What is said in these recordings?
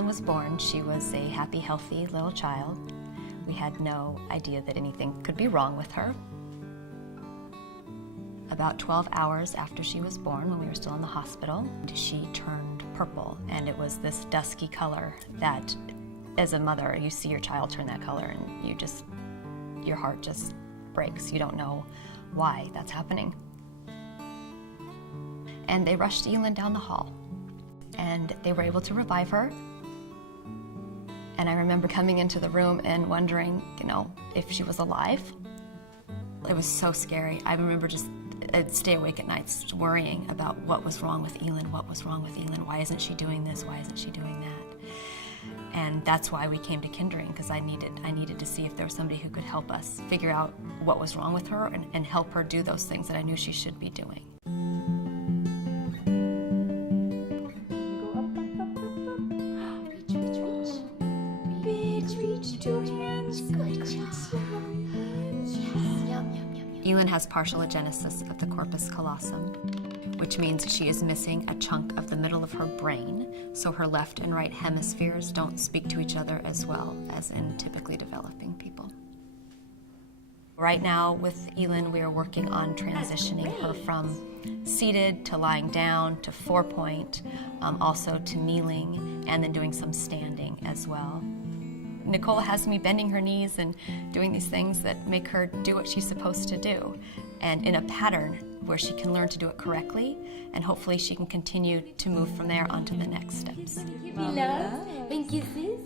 Elin was born, she was a happy, healthy little child. We had no idea that anything could be wrong with her. About 12 hours after she was born, when we were still in the hospital, she turned purple, and it was this dusky color that, as a mother, you see your child turn that color and your heart just breaks. You don't know why that's happening. And they rushed Elin down the hall, and they were able to revive her. And I remember coming into the room and wondering, if she was alive. It was so scary. I remember I'd stay awake at nights worrying about what was wrong with Elin, what was wrong with Elin, why isn't she doing this, why isn't she doing that? And that's why we came to Kindering, because I needed to see if there was somebody who could help us figure out what was wrong with her and help her do those things that I knew she should be doing. Elin has partial agenesis of the corpus callosum, which means she is missing a chunk of the middle of her brain, so her left and right hemispheres don't speak to each other as well as in typically developing people. Right now with Elin, we are working on transitioning her from seated to lying down to 4-point, also to kneeling, and then doing some standing as well. Nicole has me bending her knees and doing these things that make her do what she's supposed to do, and in a pattern where she can learn to do it correctly, and hopefully she can continue to move from there onto the next steps. Thank you, sis.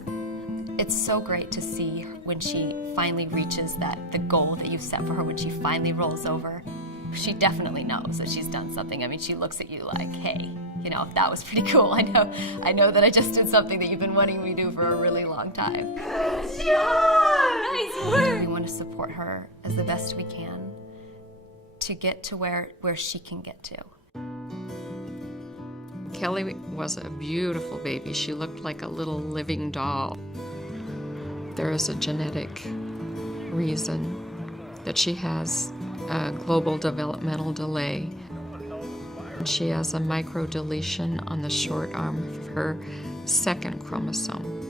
It's so great to see when she finally reaches the goal that you've set for her, when she finally rolls over. She definitely knows that she's done something. I mean, she looks at you like, hey, that was pretty cool. I know that I just did something that you've been wanting me to do for a really long time. Good job! Nice work! We want to support her as the best we can to get to where she can get to. Kelly was a beautiful baby. She looked like a little living doll. There is a genetic reason that she has a global developmental delay. She has a microdeletion on the short arm of her second chromosome.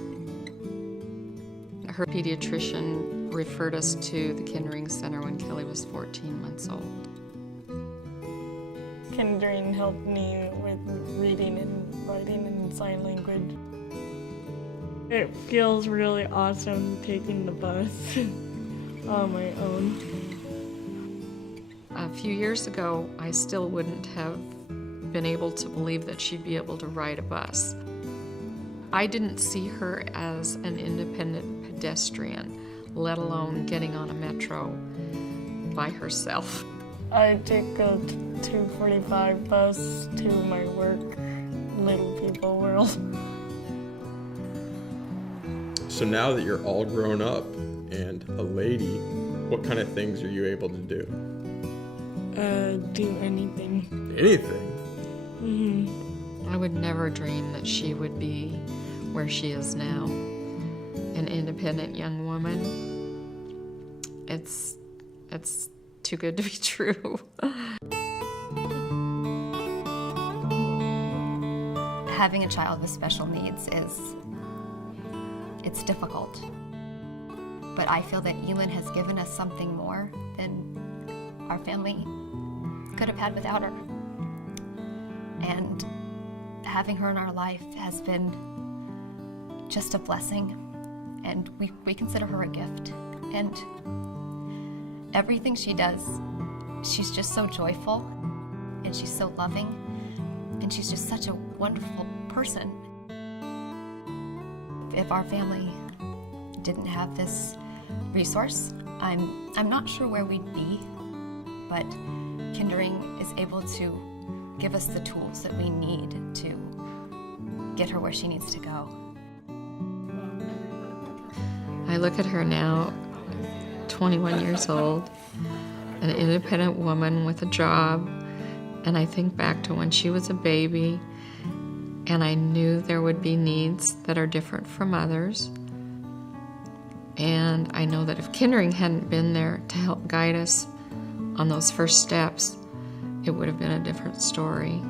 Her pediatrician referred us to the Kindering Center when Kelly was 14 months old. Kindering helped me with reading and writing in sign language. It feels really awesome taking the bus on my own. A few years ago, I still wouldn't have been able to believe that she'd be able to ride a bus. I didn't see her as an independent pedestrian, let alone getting on a metro by herself. I take a 2:45 bus to my work, Little People World. So now that you're all grown up and a lady, what kind of things are you able to do? Do anything. Anything? Mm-hmm. I would never dream that she would be where she is now, an independent young woman. It's too good to be true. Having a child with special needs it's difficult. But I feel that Elin has given us something more than our family could have had without her. And having her in our life has been just a blessing, and we consider her a gift. And everything she does, she's just so joyful, and she's so loving, and she's just such a wonderful person. If our family didn't have this resource, I'm not sure where we'd be, but Kindering is able to give us the tools that we need to get her where she needs to go. I look at her now, 21 years old, an independent woman with a job, and I think back to when she was a baby, and I knew there would be needs that are different from others. And I know that if Kindering hadn't been there to help guide us on those first steps, it would have been a different story.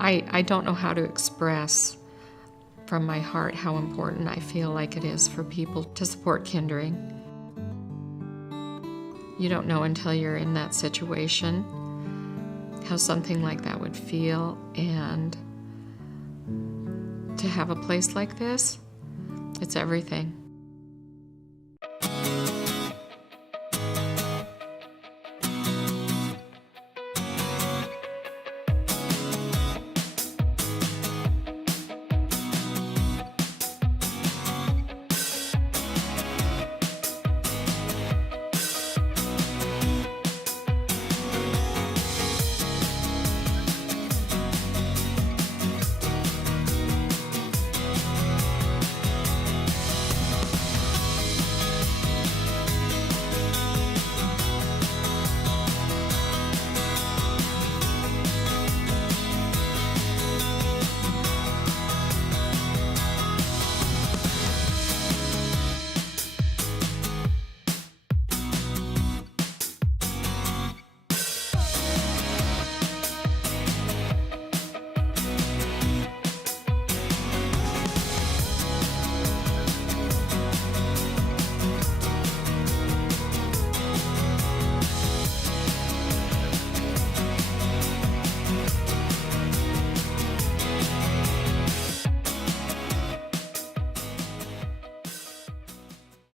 I don't know how to express from my heart how important I feel like it is for people to support Kindering. You don't know until you're in that situation how something like that would feel, and to have a place like this, it's everything.